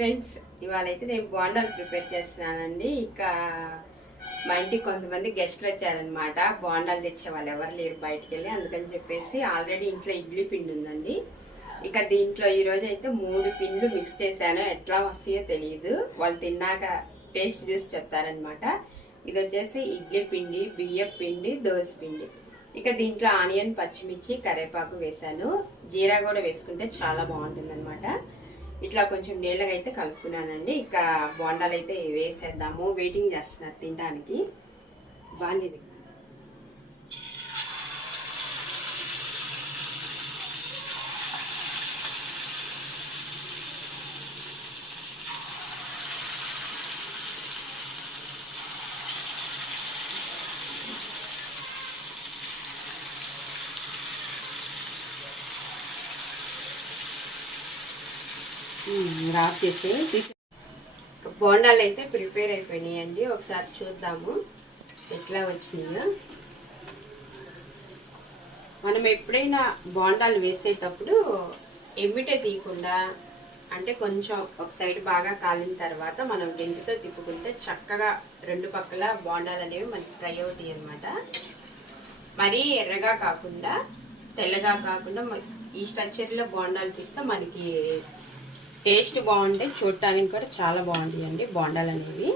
Friends, ఇవాళ అయితే నేను బోండాలు ప్రిపేర్ చేస్తున్నానండి. ఇక మా ఇంటికి కొంతమంది గెస్ట్లు వచ్చారనమాట. బోండాలు తెచ్చే వాళ్ళు ఎవరు లేరు బయటకు వెళ్ళి, అందుకని చెప్పేసి ఆల్రెడీ ఇంట్లో ఇడ్లీ పిండి ఉందండి. ఇక దీంట్లో ఈరోజు అయితే 3 పిండ్లు మిక్స్ చేశాను. ఎట్లా వస్తాయో తెలియదు, వాళ్ళు తిన్నాక టేస్ట్ చూసి చెప్తారనమాట. ఇది వచ్చేసి ఇడ్లీ పిండి, బియ్యం పిండి, దోశ పిండి. ఇక దీంట్లో ఆనియన్, పచ్చిమిర్చి, కరివేపాకు వేసాను. జీరా కూడా వేసుకుంటే చాలా బాగుంటుంది అనమాట. ఇట్లా కొంచెం నీళ్ళగా అయితే కలుపుకున్నానండి. ఇక బోండాలు అయితే వేసేద్దాము. వెయిటింగ్ చేస్తున్నారు తినడానికి. బాగుంది. రాఫ్ చేసి బోండాలు అయితే ప్రిపేర్ అయిపోయినాయండి. ఒకసారి చూద్దాము ఎట్లా వచ్చినాయో. మనం ఎప్పుడైనా బోండాలు వేసేటప్పుడు ఎమ్మిటే తీయకుండా, అంటే కొంచెం ఒక సైడ్ బాగా కాలిన తర్వాత మనం గెంటితో తిప్పుకుంటే చక్కగా 2 పక్కల బోండాలు అనేవి మనకి ఫ్రై అవుతాయి అనమాట. మరీ ఎర్రగా కాకుండా, తెల్లగా కాకుండా ఈ స్ట్రక్చర్లో బోండాలు తీస్తే మనకి టేస్ట్ బాగుంటాయి, చూడటానికి కూడా చాలా బాగుంటాయండి బోండాలు అనేవి.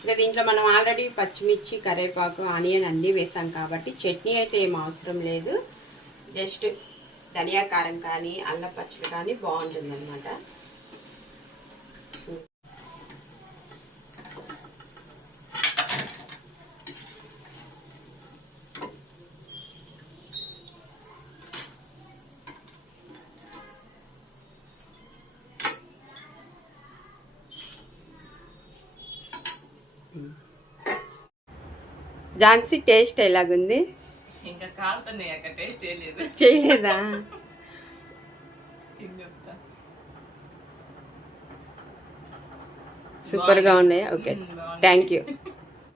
ఇంకా దీంట్లో మనం ఆల్రెడీ పచ్చిమిర్చి, కరివేపాకు, ఆనియన్ అన్నీ వేసాం కాబట్టి చట్నీ అయితే ఏం అవసరం లేదు. జస్ట్ ధనియా కారం కానీ, అల్లం పచ్చడి కానీ బాగుంటుంది అనమాట. ఝాన్సీ, టేస్ట్ ఎలాగుంది? ఇంకా కాలుతున్నాయి అక్క, టేస్ట్ చేయలేదా? సూపర్గా ఉన్నాయి. Okay, thank you.